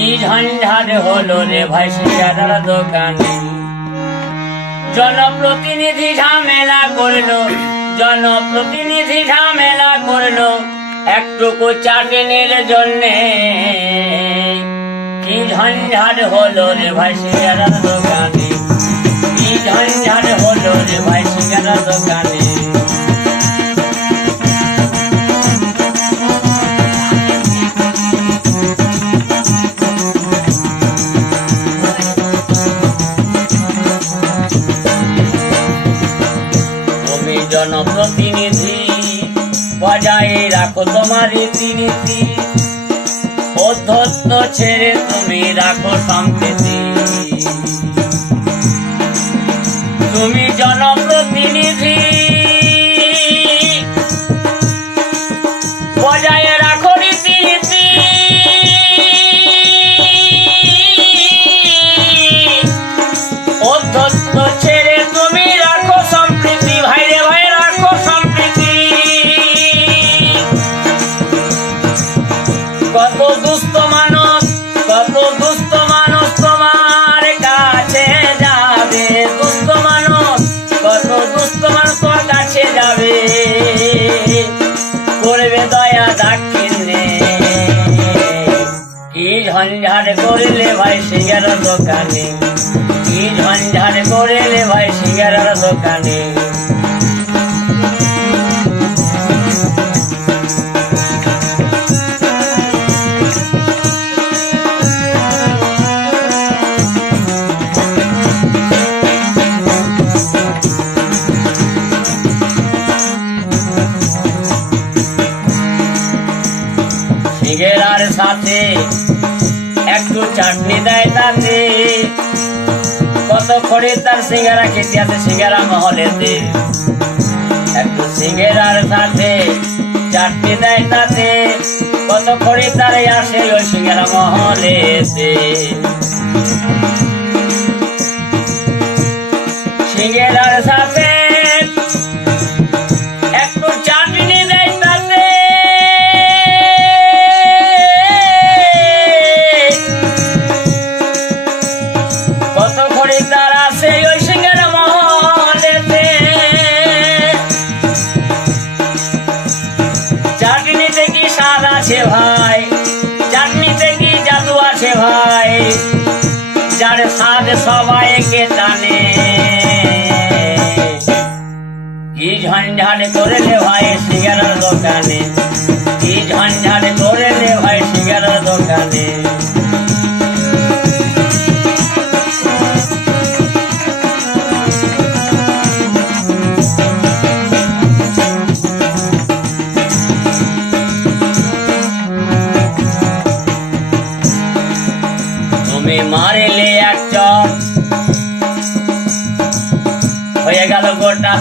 কি ঝঞ্ঝাট হলো রে ভাই দোকানে? জনপ্রতিনিধি ঝামেলা করল, জনপ্রতিনিধি ঝামেলা করল, একটুকু চাটেনের জন্যে। কি ঝঞ্ঝাট হলো রে ভাই সিঙ্গারার দোকানে? বজায় রাখো তোমার রীতিনীতি। অধ্যত্ত ছেড়ে তুমি রাখো সম্প্রীতি। তুমি জনপ্রতিনিধি। দুস্থ মানুষ, কত দুস্থ মানুষ তোমার কাছে যাবে? দুস্থ মানুষ দুস্থ মানুষ তোমার কাছে যাবে? করবে দয়া কি করলে ভাই সিঙ্গার দোকানে? কি করলে ভাই দোকানে? সাথে। একটু চাটনি দেয় তাতে। কত করে তার সিঙ্গারা খেতে আছে সিঙ্গারা মহলেতে। একটু সিঙ্গারার সাথে চাটনি দেয় তাতে। কত করে তার আসে ওই সিঙ্গারা মহলেতে। সবাইকে জানে। কি ঝঞ্ঝাট করলে ভাই সিঙ্গারার দোকানে? চর হয়ে গেল গোটা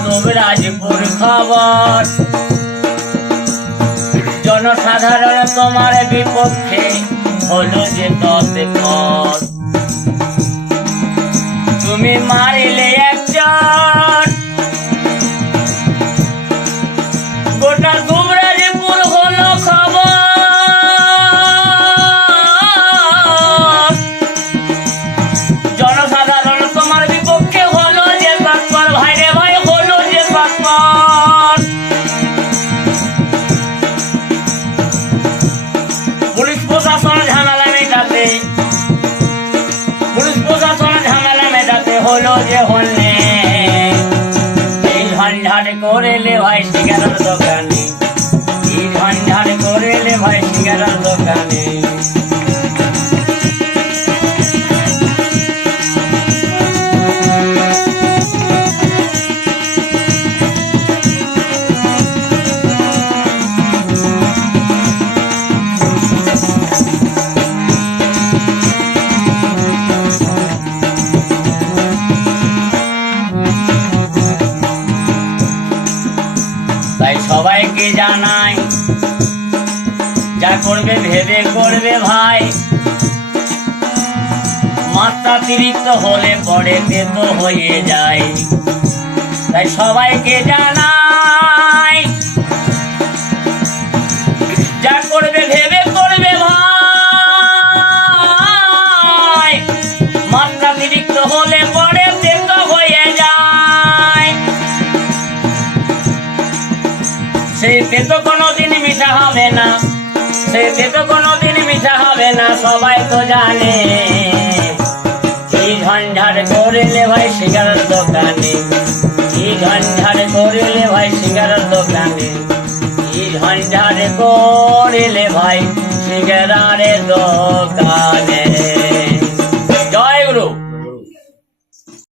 খবর। জনসাধারণ, তোমার বিপক্ষে হলো যে ততে পর তুমি মারিলে একজন। গোটা ভাই সিগারের যা করবে ভেবে করবে ভাই। মাত্রাতিরিক্ত হলে পরে বেত হয়ে যায়। তাই সবাইকে জানাই, যা করবে ভেবে করবে ভাই। হলে পরে হয়ে যায়। সেই কোনোদিন মিশা হবে না। সেতে তো কোনোদিন মিশা হবে না, সবাই তো জানে। কি ঝঞ্ঝাট করিলে ভাই সিগারের দোকানে? কি ঝঞ্ঝাট করিলে ভাই সিগারের দোকানে? কি ঝঞ্ঝাট করিলে ভাই সিগারের দোকানে?